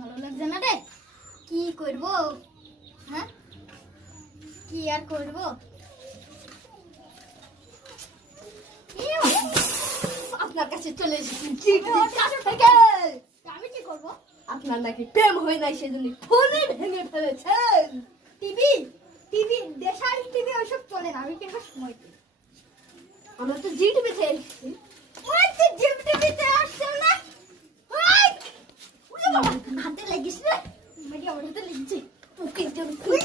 ভালো লাগছে না রে। কি করব? হ্যাঁ, কি আর করব? আপনার কাছে চলে এসেছি আমি কি করব? আপনার নাকি প্রেম হয় নাই সেজন্য ফোনে ভেঙে ফেলেছেন। টিভি টিভি দেশালি টিভি ওইসব চলে না, আমি কিনবো সময় পেলে। আমরা তো জি টিভিতে এসেছি। ওই যে জিম টিভিতে আসছে না, ওই ওরে বাবা হাতে লাগিস না, মেডি আমার হাতে লেগেছে। ওকে ওই